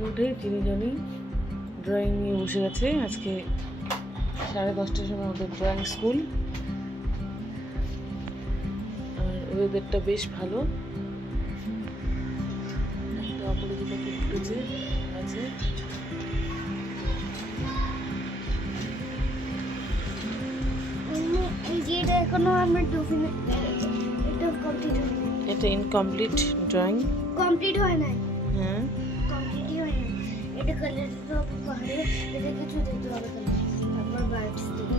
থেকে উঠে তিনজনই ড্রয়িং নিয়ে বসে গেছে। আজকে 10:30টার সময় ওদের ড্রয়িং স্কুল। আর ওয়েদারটা বেশ ভালো, একটা অপরাজিতা ফুটেছে আছে। এটা ইনকমপ্লিট ড্রয়িং, কমপ্লিট হয় না। হ্যাঁ কমপ্লিটই হয় না। এটা কালার তো করে, এটা কিছু দিতে হবে কালার। তারপর বার্ডস দিতে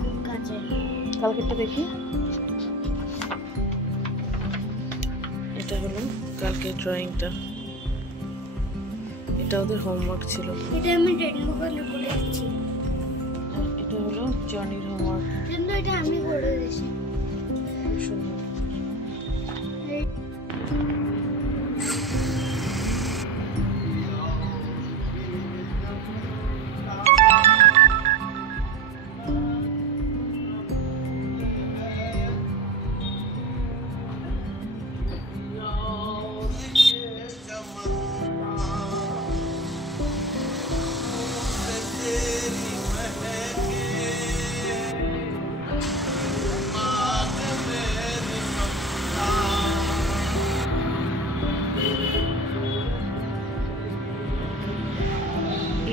খুব কাছে। কালকেরটা দেখি। এটা হলো কালকে ড্রয়িংটা, এটা ওদের হোমওয়ার্ক ছিল। এটা আমি রেনবো কালার করে দিচ্ছি। আর এটা হলো জনির হোমওয়ার্ক। কিন্তু এটা আমি করে দিয়েছি। সুন্দর।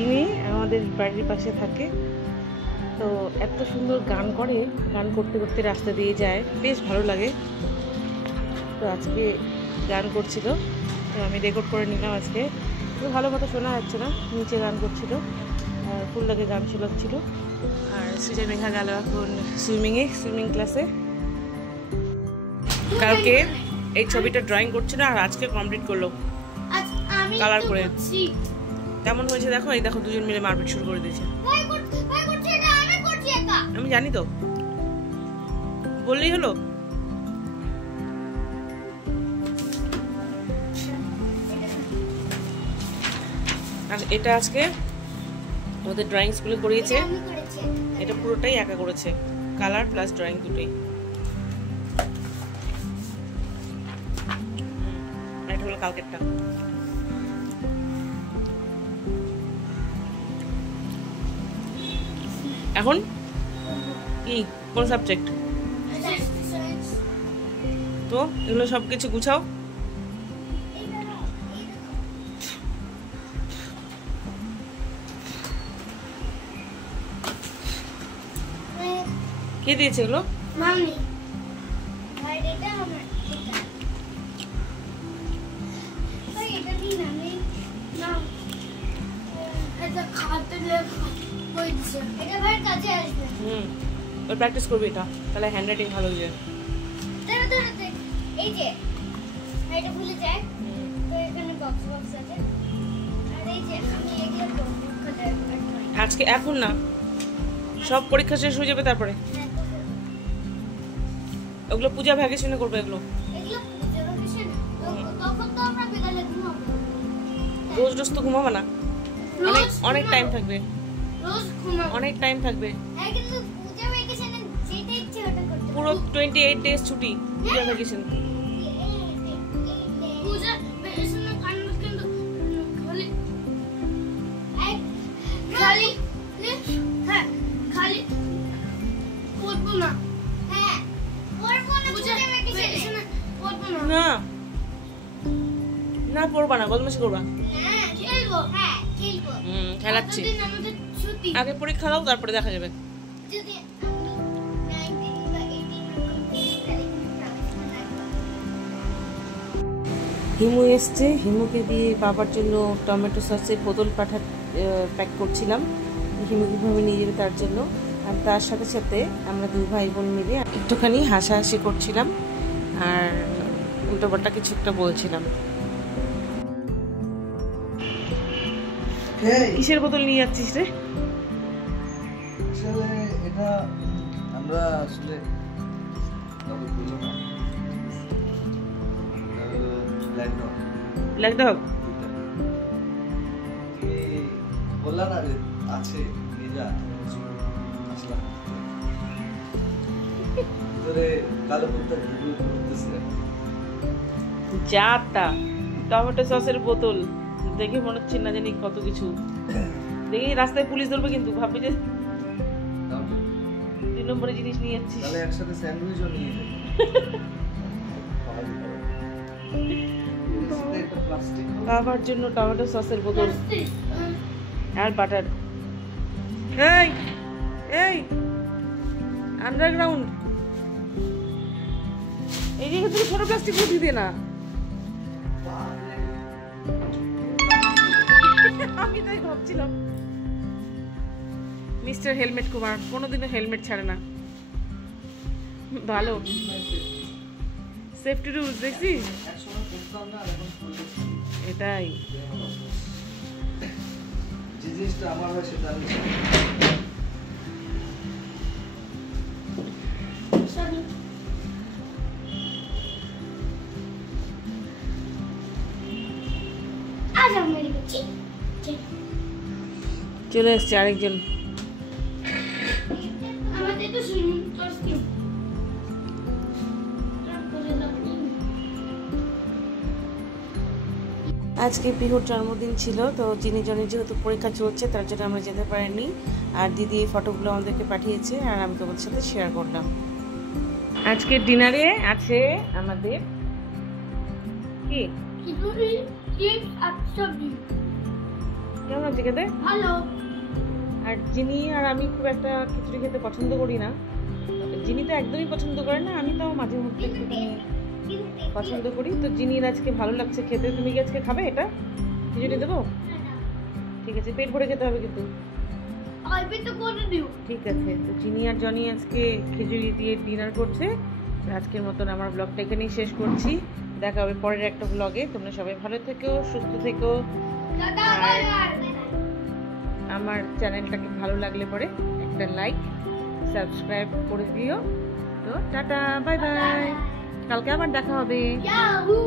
ইনি আমাদের বাড়ির পাশে থাকে, তো এত সুন্দর গান করে, গান করতে করতে রাস্তা দিয়ে যায়, বেশ ভালো লাগে। তো আজকে গান করছিল, তো আমি রেকর্ড করে নিলাম। আজকে তো ভালো মতো শোনা যাচ্ছে না, নিচে গান করছিল আর ফুল লাগে গান শোনাচ্ছিল। আর সৃজা মেঘা গেল এখন সুইমিং ক্লাসে। কালকে এই ছবিটা ড্রয়িং করছিল আর আজকে কমপ্লিট করলো কালার করে। কেমন হয়েছে দেখো, এই দেখো দুজন মিলে মারপিট শুরু করে দিয়েছে। আমি জানি তো, বললেই হলো। আর এটা আজকে ওদের ড্রয়িং স্কুলে করিয়েছে, এটা পুরোটাই একা করেছে, কালার প্লাস ড্রয়িং দুটোই। এটা হলো কালকেরটা। এখন কি কোন সাবজেক্ট? তো এগুলো সব কিছু গুছাও। কে দিয়েছে এগুলো? মামি। ভাই এটা আমার এটা। ভাই এটা দিন আমি না এটা খাতে হইছে। এটা ভাই কাছে আসবে। ওই প্র্যাকটিস করবি এটা, তাহলে হ্যান্ডরাইটিং ভালো হয়ে যায়। দাঁড়া এই যে এটা ভুলে যায়, তো এখানে বক্স আছে। আর এই যে আমি এগুলো করব আজকে, এখন না, সব পরীক্ষা শেষ হয়ে যাবে তারপরে। ওগুলো পূজা ভ্যাকেশনে করবে। এগুলো পূজা ভ্যাকেশন, তখন তো আমরা বিকালে ঘুমাবো। রোজ তো ঘুমাবো না, অনেক টাইম থাকবে। রোজ ঘুমাবো, অনেক টাইম থাকবে। হ্যাঁ কিন্তু পূজা ভ্যাকেশনে যেটা ইচ্ছে ওটা করতে। পুরো 28 ডেজ ছুটি পূজা ভ্যাকেশন। পূজা ভ্যাকেশনে কান্না কিন্তু খালি হ্যাঁ খালি পড়বো না। হ্যাঁ পড়বো না, পূজা ভ্যাকেশনে পড়বো না। না পড়বা না, বদমাশি করবা। হ্যাঁ খেলবো। হ্যাঁ খেলবো। খেলাচ্ছি। আমাদের ছুটি, আগে পরীক্ষা দাও, তারপরে দেখা যাবে। যদি আমি 19 বা 18 হিমু এসছে, হিমুকে দিয়ে বাবার জন্য টমেটো সসের বোতল প্যাক করছিলাম, হিমু কীভাবে নিয়ে যাবে তার জন্য। আর তার সাথে সাথে আমরা দুই ভাই বোন মিলে একটুখানি হাসাহাসি করছিলাম আর উল্টোপাল্টা কিছু একটা বলছিলাম। কিসের বোতল নিয়ে যাচ্ছিস রে? আসলে এটা আমরা আসলে ব্ল্যাক ডগ বললাম না আছে নিজা আসলাম ভিতরে কালো কুত্তা ঘুরতেছে। যা তা টমেটো সসের বোতল দেখে মনে হচ্ছে না জানি কত কিছু। দেখি রাস্তায় পুলিশ ধরবে কিন্তু, ভাববে যে দাও তো। 2 নম্বরে জিনিস নিয়ে যাচ্ছিস। তাহলে একসাথে স্যান্ডউইচও নিয়ে যাই। একটা প্লাস্টিক বাবার জন্য টমেটো সসের বোতল আর বাটার। এই এই আন্ডারগ্রাউন্ড, এই যে তুমি ছোট প্লাস্টিক বুঝি দে না। আমি তাই ভাবছিলাম মিস্টার হেলমেট কুমার কোনোদিনও হেলমেট ছাড়ে না, ভালো সেফটি রুলস দেখছিস। একসময় করতাম না, আর এখন করতেছি। এটাই যে জিনিসটা আমার হয় সেটা আমি চাই। সরি আজ আমি মেরে গেছি। চলে এসছে আরেকজন। আমাদের তো সুইমিং কস্টিউম আজকে পিহুর জন্মদিন ছিল, তো যিনি জনের যেহেতু পরীক্ষা চলছে তার জন্য আমরা যেতে পারিনি। আর দিদি এই ফটোগুলো আমাদেরকে পাঠিয়েছে আর আমি তোমাদের সাথে শেয়ার করলাম। আজকের ডিনারে আছে আমাদের কি খিচুড়ি চিপস আর সবজি কেমন আছে খেতে। ভালো। আর যিনি আর আমি খুব একটা খিচুড়ি খেতে পছন্দ করি না, যিনি তো একদমই পছন্দ করে না, আমি তাও মাঝে মধ্যে একটুখানি পছন্দ করি। তো জিনির আজকে ভালো লাগছে খেতে। তুমি কি আজকে খাবে এটা? খিচুড়ি দেবো? ঠিক আছে, পেট ভরে খেতে হবে কিন্তু। অল্পই তো করে দিও। ঠিক আছে, তো জিনি আর জনি আজকে খিচুড়ি দিয়ে ডিনার করছে। তো আজকের মতন আমার ব্লগটা এখানেই শেষ করছি। দেখা হবে পরের একটা ব্লগে। তোমরা সবাই ভালো থেকো, সুস্থ থেকো। Tata bye bye. আমার চ্যানেলটাকে ভালো লাগলে পরে একটা লাইক সাবস্ক্রাইব করে দিও। তো টাটা বাই বাই, কালকে আবার দেখা হবে। ইয়াহু